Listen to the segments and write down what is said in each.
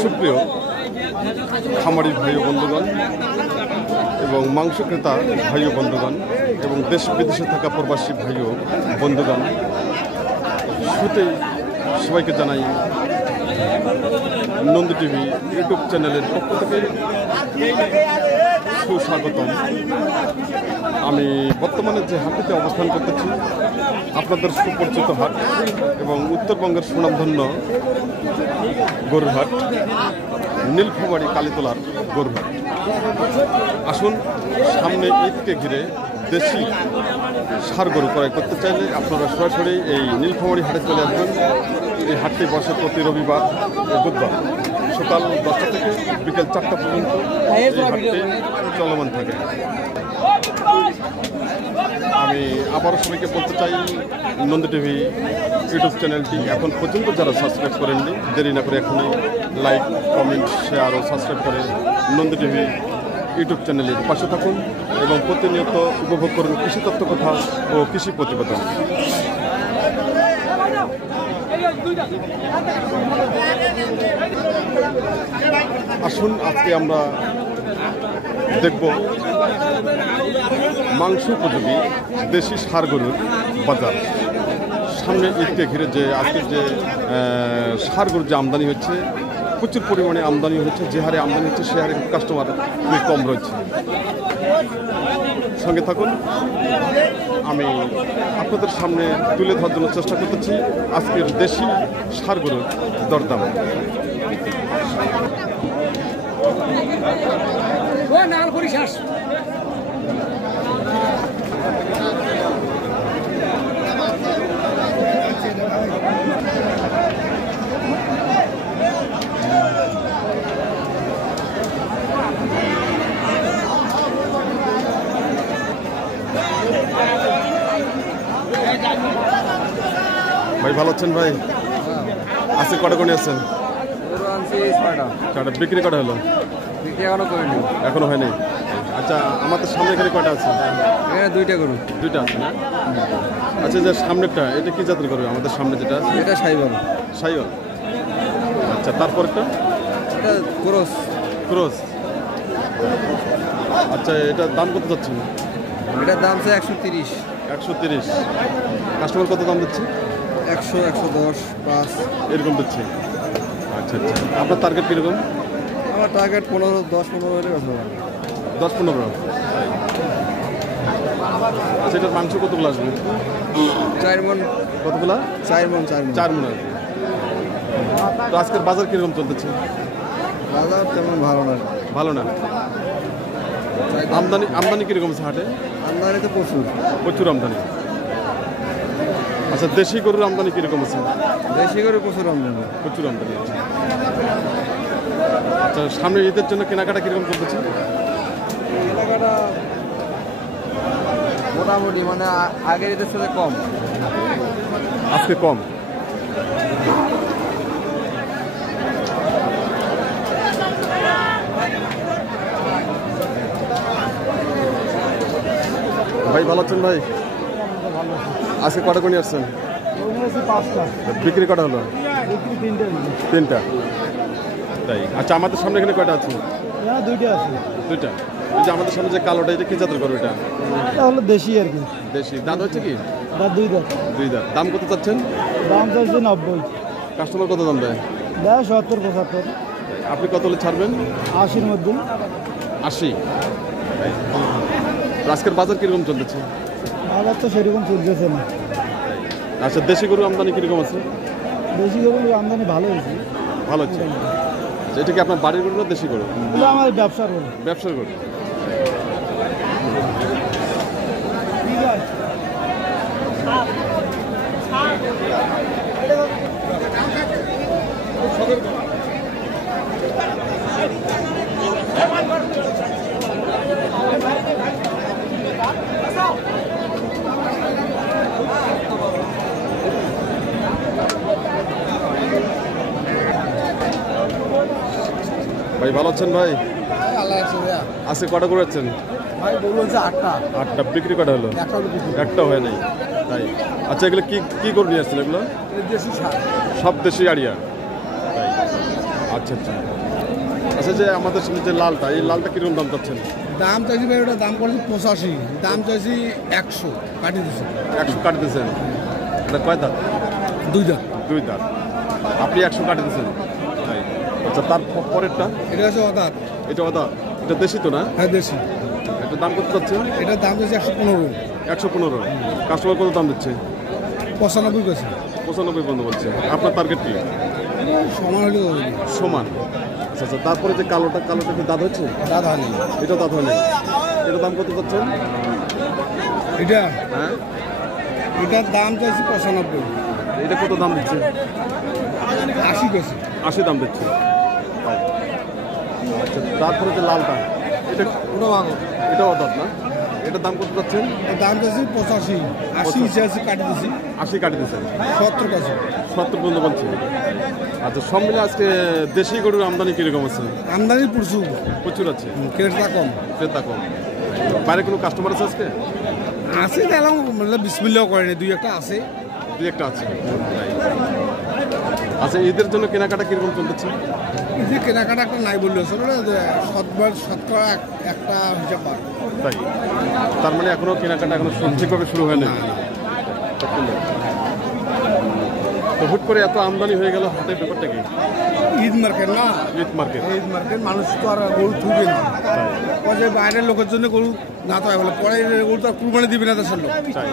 সুপ্রিয় খামারি ভাই ও বন্ধুগণ এবং মাংস ক্রেতা ভাই ও বন্ধুগণ এবং দেশ বিদেশে থাকা প্রবাসী ভাই ও বন্ধুগণ, শুরুতেই সবাইকে জানাই নন্দী টিভি ইউটিউব চ্যানেলের পক্ষ থেকে সুস্বাগতম। আমি বর্তমানে যে হাটটিতে অবস্থান করতেছি আপনাদের সুপরিচিত হাট এবং উত্তরবঙ্গের সুনামধন্য গরুর হাট, নীলফামারী কালীতলার গরুর হাট। আসুন, সামনে ঈদকে ঘিরে দেশি ষাঁড় গরু ক্রয় করতে চাইলে আপনারা সরাসরি এই নীলফামারী হাটে চলে আসবেন। এই হাটটি বসে প্রতি রবিবার ও বুধবার সকাল 10টা থেকে বিকেল 4টা পর্যন্ত এই হাটটি চলমান থাকে। আমি আবারও সবাইকে বলতে চাই, নন্দী টিভি ইউটিউব চ্যানেলটি এখন পর্যন্ত যারা সাবস্ক্রাইব করেননি, দেরি না করে এখনই লাইক, কমেন্ট, শেয়ার ও সাবস্ক্রাইব করে নন্দী টিভি ইউটিউব চ্যানেলের পাশে থাকুন এবং প্রতিনিয়ত উপভোগ করুন কৃষি তত্ত্ব কথা ও কৃষি প্রতিবেদন। আসুন, আজকে আমরা দেখব মাংস উপযোগী দেশি ষাঁড় গরুর বাজার। সামনে ঈদকে ঘিরে যে আজকের যে ষাঁড় গরুর যে আমদানি হচ্ছে, প্রচুর পরিমাণে আমদানি হচ্ছে। যে হারে আমদানি হচ্ছে সে হারে কাস্টমার খুবই কম রয়েছে। সঙ্গে থাকুন, আমি আপনাদের সামনে তুলে ধরার জন্য চেষ্টা করতেছি আজকের দেশি ষাঁড় গরুর দরদাম। ভাই ভালো আছেন ভাই? আজকে কটা কোণে আছেন? বিক্রি কটা হলো? এখনো হয়নি। আচ্ছা, আমাদের সামনে এখানে কয়টা আছে? দুইটা গরু। দুইটা আছে না? আচ্ছা, যে সামনেরটা এটা কি জাতের গরু? আমাদের সামনে যেটা আছে এটা সাইওয়াল। সাইওয়াল। আচ্ছা, তারপরটা এটা ক্রস। ক্রস। আচ্ছা, এটার দাম কত যাচ্ছে? এটার দাম আছে 130। 130। কাস্টমার কত দাম দিচ্ছে? 100, 110, 5 এরকম দিচ্ছে। আচ্ছা আচ্ছা, আপনার টার্গেট কীরকম? আমার টার্গেট 15, 10-15 হলে 10-15। আচ্ছা, এটার মাংস কতগুলো আসবে? 4 মণ। কতগুলা? 4 মণ। 4 মণ আসবে। তো আজকের বাজার কীরকম চলতেছে? বাজার তেমন ভালো না। ভালো না? আমদানি কীরকম আছে হাটে? আমদানি তো প্রচুর আমদানি। আচ্ছা, দেশি গরুর আমদানি কীরকম আছে? দেশি গরু প্রচুর আমদানি আছে। আচ্ছা, সামনে ঈদের জন্য কেনাকাটা কীরকম চলতেছে? কেনাকাটা মোটামুটি, মানে আগের ঈদের সাথে কম। আজকে কম। ভাই ভালো আছেন ভাই? আজকে কটা কোণে আসছেন? বিক্রি কটা হলো? 3টা। তাই? আচ্ছা, আমাদের সামনে এখানে কয়টা আছে? 2টা আছে। 2টা। এই যে আমাদের সামনে যে কালোটা, এটা কি জাতের গরু? এটা হলো দেশি আর কি। দেশি। দাঁত হচ্ছে কি? দাঁত 2 দাঁত। 2 দাঁত। দাম কত চাচ্ছেন? দাম চাইছে 90। কাস্টমার কত দাম দেয়? 70, 75। আপনি কত হলে ছাড়বেন? 80-র মধ্যে। 80। আজকের বাজার কিরকম চলতেছে? বাজার তো সেরকম চলতেছে না। আচ্ছা, দেশি গরু আমদানি কিরকম আছে? দেশি গরু আমদানি ভালো হয়েছে। ভালো হচ্ছে। এটা কি আপনার বাড়ির গরু না দেশি গরু? এটা আমার ব্যবসার গরু। ব্যবসার গরু। ভাই ভালো আছেন ভাই? আজকে কটা করে যাচ্ছেন? ভাই গরু হচ্ছে 8টা। 8টা বিক্রি কটা হলো? একটা হয় নাই। তাই? আচ্ছা, এগুলো কি কি করে নিয়ে আসছেন? এগুলো দেশি ষাঁড়। সব দেশি আড়িয়া। আচ্ছা আচ্ছা আচ্ছা, যে আমাদের সামনে যে লালটা, এই লালটা কিরকম দাম চাচ্ছেন? দাম চাইছি ভাই, ওটা দাম করেছি 85, দাম চাইছি 100 কাটি দিচ্ছি। 100 কাটি দিয়েছেন। এটা কয় দাঁত? 2 দাঁত। 2 দাঁত। আপনি 100 কাটি দিয়েছেন। তাই। আচ্ছা, তার পরেরটা? এটা হচ্ছে অদাঁত। এটা দাঁত, এটা দেশি তো না? হ্যাঁ দেশি। এটা দাম কত চাচ্ছেন? এটার দাম চাইছি 115। 115। কাস্টমার কত দাম দিচ্ছে? 95 কেজি। 95 বন্ধু বলছে। আপনার টার্গেট কি? সমান হলে সমান। আচ্ছা আচ্ছা, তারপরে যে কালোটা কি দাঁত হচ্ছে? দাঁত হয়নি। এটা দাঁত হয়নি। এটার দাম কত চাচ্ছেন? এটা হ্যাঁ, এটার দাম চাইছি 95। এটা কত দাম দিচ্ছে? 80 কেজি। 80 দাম দিচ্ছে। আচ্ছা, তারপরে যে লালটা, এটা ওটা ভালো। এটাও দাঁত না? এটার দাম কত চাচ্ছেন? এর দাম চাইছি 85। 80 চাইছি কাটি দিচ্ছি। 80 কাটি দিচ্ছেন। 70 কেজি। 70 পর্যন্ত বলছে। আচ্ছা, সব মিলে আজকে দেশি গরুর আমদানি কিরকম আছে? আমদানি প্রচুর, প্রচুর আছে, ক্রেতা কম। ক্রেতা কম। বাইরে কোনো কাস্টমার আছে আজকে? আছে তাহলে মানে বিসমিল্লাও করেনি, 2-1টা আছে। 2-1টা আছে। আচ্ছা, ঈদের জন্য কেনাকাটা কিরকম চলতেছে? এই যে কেনাকাটা একটা নাই বললে চলো, শতকরা একটা হিসাব পার। তাই, তার মানে এখনো কেনাকাটা এখনো ঠিকভাবে শুরু হয়নি। তো হুট করে এত আমদানি হয়ে গেল, হাটের ব্যাপারটা কি? ঈদ মার্কেট না, ঈদ মার্কেট। ঈদ মার্কেট, মানুষ তো আর গরু থুবে না। যে বাইরের লোকের জন্য গরু না তো বলে, পরে গরু তো আর কুরবানি দিবে না দেশের লোক। তাই।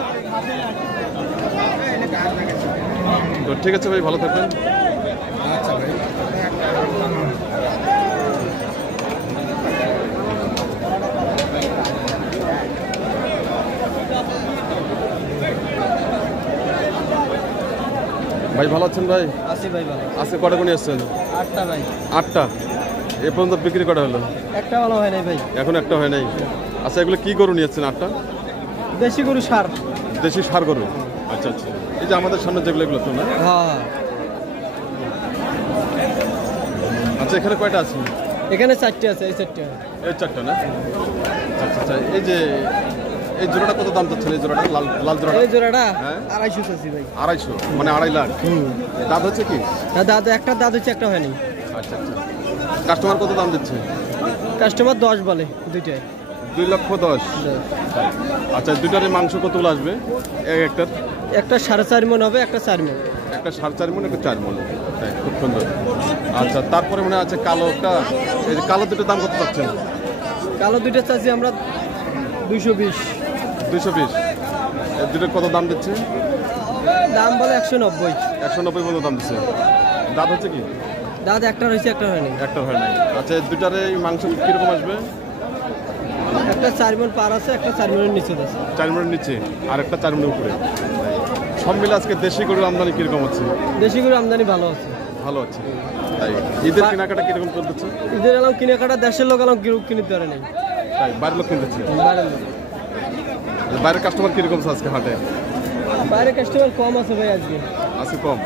তো ঠিক আছে ভাই, ভালো থাকবেন। আচ্ছা ভাই। ভাই ভালো আছেন ভাই? আছি ভাই ভালো। আজকে কটা গুণি আসছেন? 8টা ভাই। 8টা। এ পর্যন্ত বিক্রি করা হলো? একটা ভালো হয় নাই ভাই। এখন একটা হয় নাই। আচ্ছা, এগুলো কি গরু নিয়ে আসছেন 8টা? দেশি গরু সার। দেশি ষাঁড় গরু। আচ্ছা আচ্ছা, এই যে আমাদের সামনে যেগুলো, এগুলো তো না? হ্যাঁ। আচ্ছা, এখানে কয়টা আছে? এখানে 4টে আছে, এই 4টে। এই 4টা না? আচ্ছা আচ্ছা, এই যে এই জোড়াটা কত দাম চাচ্ছেন? এই জোড়াটা লাল জোড়াটা? এই জোড়াটা হ্যাঁ 250 চাচ্ছি ভাই। 250, মানে 2.5 লাখ। দাঁত হচ্ছে কি? দাদা একটা দাঁত হচ্ছে, একটা হয়নি। আচ্ছা আচ্ছা, কাস্টমার কত দাম দিচ্ছে? কাস্টমার 10 বলে দুইটায়। 2,10,000। আচ্ছা, দুটারে মাংস কতগুলো আসবে একটার? একটা 4.5 মণ হবে, একটা 4 মণ। একটা 4.5 মণ, একটা 4 মণ। তাই, খুব সুন্দর। আচ্ছা, তারপরে মনে আছে কালোটা, এই যে কালো দুটোর দাম কত পাচ্ছেন? কালো দুইটা চাচ্ছি আমরা 220। 220। এই দুটোর কত দাম দিচ্ছে? দাম বলে 190। 190 পর্যন্ত দাম দিচ্ছে। দাঁত হচ্ছে কি? দাঁত একটা হয়েছে, একটা হয়নি। একটা হয় নাই। আচ্ছা, এই দুটারে মাংস কিরকম আসবে? একটা 4 মণ পার আছে, একটা 4 মণের নিচে আছে। 4 মণের নিচে আর একটা 4 মণের উপরে। সব মিলে আজকে দেশি গরুর আমদানি কিরকম আছে? দেশি গরু আমদানি ভালো আছে। ভালো আছে। তাই, ঈদের কেনাকাটা কিরকম চলতেছে? ঈদের এলাম কেনাকাটা, দেশের লোক এলাম কিনতে পারে নাই। তাই, বাইরের লোক কিনতেছে। বাইরের লোক। বাইরের কাস্টমার কিরকম আছে আজকে হাটে? বাইরে কাস্টমার কম আছে ভাই আজকে। আছে কম।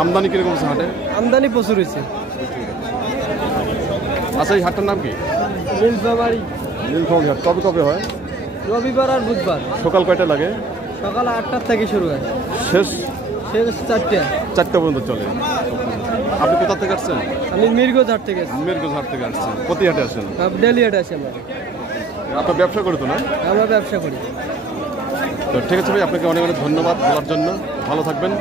আমদানি কিরকম আছে হাটে? আমদানি প্রচুর হয়েছে। আচ্ছা, এই হাটটার নাম কি? নীলফামারী। নীলফামারী হাট। কবে কবে হয়? রবিবার আর বুধবার। সকাল কয়টা লাগে? সকাল 8টা থেকে শুরু হয়, শেষ শেষ 4টে। 4টা পর্যন্ত চলে। আপনি কোথা থেকে আসছেন? আমি মিরগঞ্জ হাট থেকে আসছি। মিরগঞ্জ হাট থেকে আসছেন। প্রতি হাটে আসেন? ডেলি হাট আছে আমার। আপনার ব্যবসা করে তো না? আমরা ব্যবসা করি। তো ঠিক আছে ভাই, আপনাকে অনেক অনেক ধন্যবাদ বলার জন্য। ভালো থাকবেন।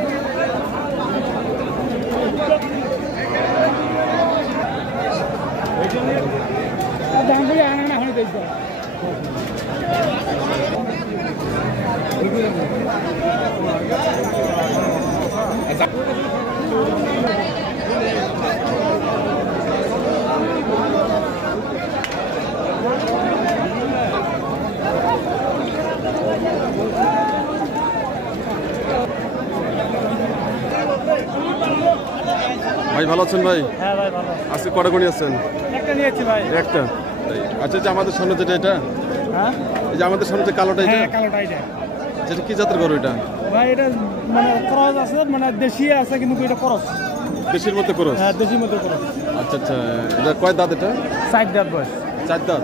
ভাই ভালো আছেন ভাই? হ্যাঁ ভাই ভালো। আজকে কটা গুণি আছেন? একটা নিয়েছি ভাই। একটা। তাই। আচ্ছা, যে আমাদের সামনে যেটা, এটা হ্যাঁ এই যে আমাদের সামনে যে কালোটা, এটা কালোটা এটা যেটা কি জাতের গরু এটা? ভাই। এটা মানে ক্রস আছে, মানে দেশি আছে কিন্তু এটা ক্রস। দেশির মধ্যে ক্রস? হ্যাঁ দেশির মধ্যে ক্রস। আচ্ছা আচ্ছা, এটা কয় দাঁত এটা? 4 দাঁত বয়স। 4 দাঁত।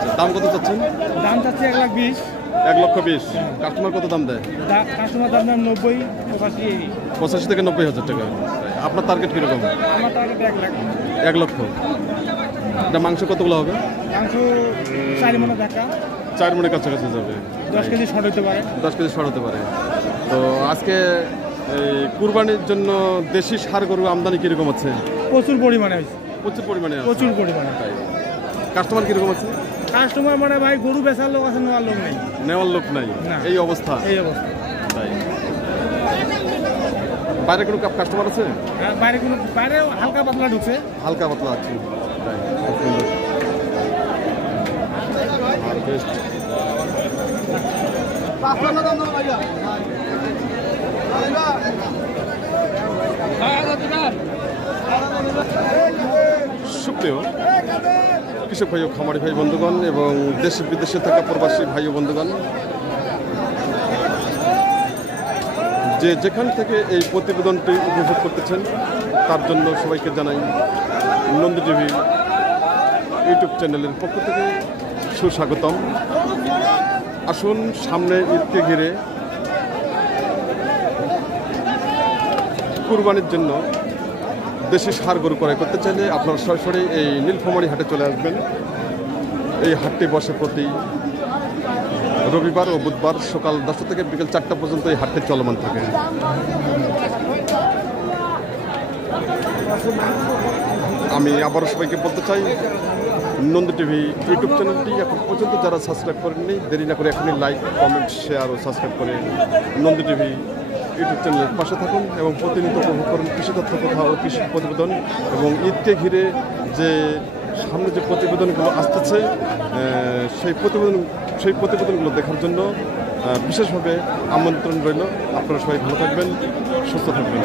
আচ্ছা, দাম কত চাচ্ছেন? দাম চাচ্ছি 1,20,000। 1,20,000। কাস্টমার কত দাম দেয়? কাস্টমার দাম 90, 85। 85 থেকে 90 হাজার টাকা। আপনার টার্গেট কীরকম? আমার টার্গেট 1 লাখ। 1 লক্ষ। এটা মাংস কতগুলো হবে? মাংস 4 মণ টাকা, 4 মণের কাছাকাছি যাবে। 10 কেজি শর্ট হতে পারে। 10 কেজি শর্ট হতে পারে। তো আজকে এই কুরবানির জন্য দেশি ষাঁড় গরু আমদানি কীরকম আছে? প্রচুর পরিমাণে হয়েছে। প্রচুর পরিমাণে আছে। প্রচুর পরিমাণে। তাই কাস্টমার কীরকম আছে? কাস্টমার মানে ভাই গরু বেচার লোক আছে, নেওয়ার লোক নেই। নেওয়ার লোক নাই, না। এই অবস্থা। এই অবস্থা। তাই বাইরে কোনো কাস্টমার আছে? আর বাইরে হালকা পাতলা ঢুকছে। হালকা পাতলা আছে। তাই খুব সুন্দর। হারভেস্ট সুপ্রিয় কৃষক ভাই ও খামারি ভাই বন্ধুগণ এবং দেশে বিদেশে থাকা প্রবাসী ভাই ও বন্ধুগণ, যে যেখান থেকে এই প্রতিবেদনটি উপভোগ করতেছেন তার জন্য সবাইকে জানাই নন্দী টিভি ইউটিউব চ্যানেলের পক্ষ থেকে সুস্বাগতম। আসুন, সামনে ঈদকে ঘিরে কুরবানির জন্য দেশি ষাঁড় গরু ক্রয় করতে চাইলে আপনারা সরাসরি এই নীলফামারী হাটে চলে আসবেন। এই হাটটি বসে প্রতি রবিবার ও বুধবার সকাল 10টা থেকে বিকেল 4টা পর্যন্ত এই হাটটি চলমান থাকে। আমি আবারও সবাইকে বলতে চাই, নন্দী টিভি ইউটিউব চ্যানেলটি এখন পর্যন্ত যারা সাবস্ক্রাইব করেননি, দেরি না করে এখনই লাইক, কমেন্ট, শেয়ার ও সাবস্ক্রাইব করে নন্দী টিভি ইউটিউব চ্যানেলের পাশে থাকুন এবং প্রতিনিয়ত উপভোগ করুন কৃষি তথ্য কথা ও কৃষি প্রতিবেদন। এবং ঈদকে ঘিরে যে সামনে যে প্রতিবেদনগুলো আসতেছে সেই প্রতিবেদনগুলো দেখার জন্য বিশেষভাবে আমন্ত্রণ রইল। আপনারা সবাই ভালো থাকবেন, সুস্থ থাকবেন।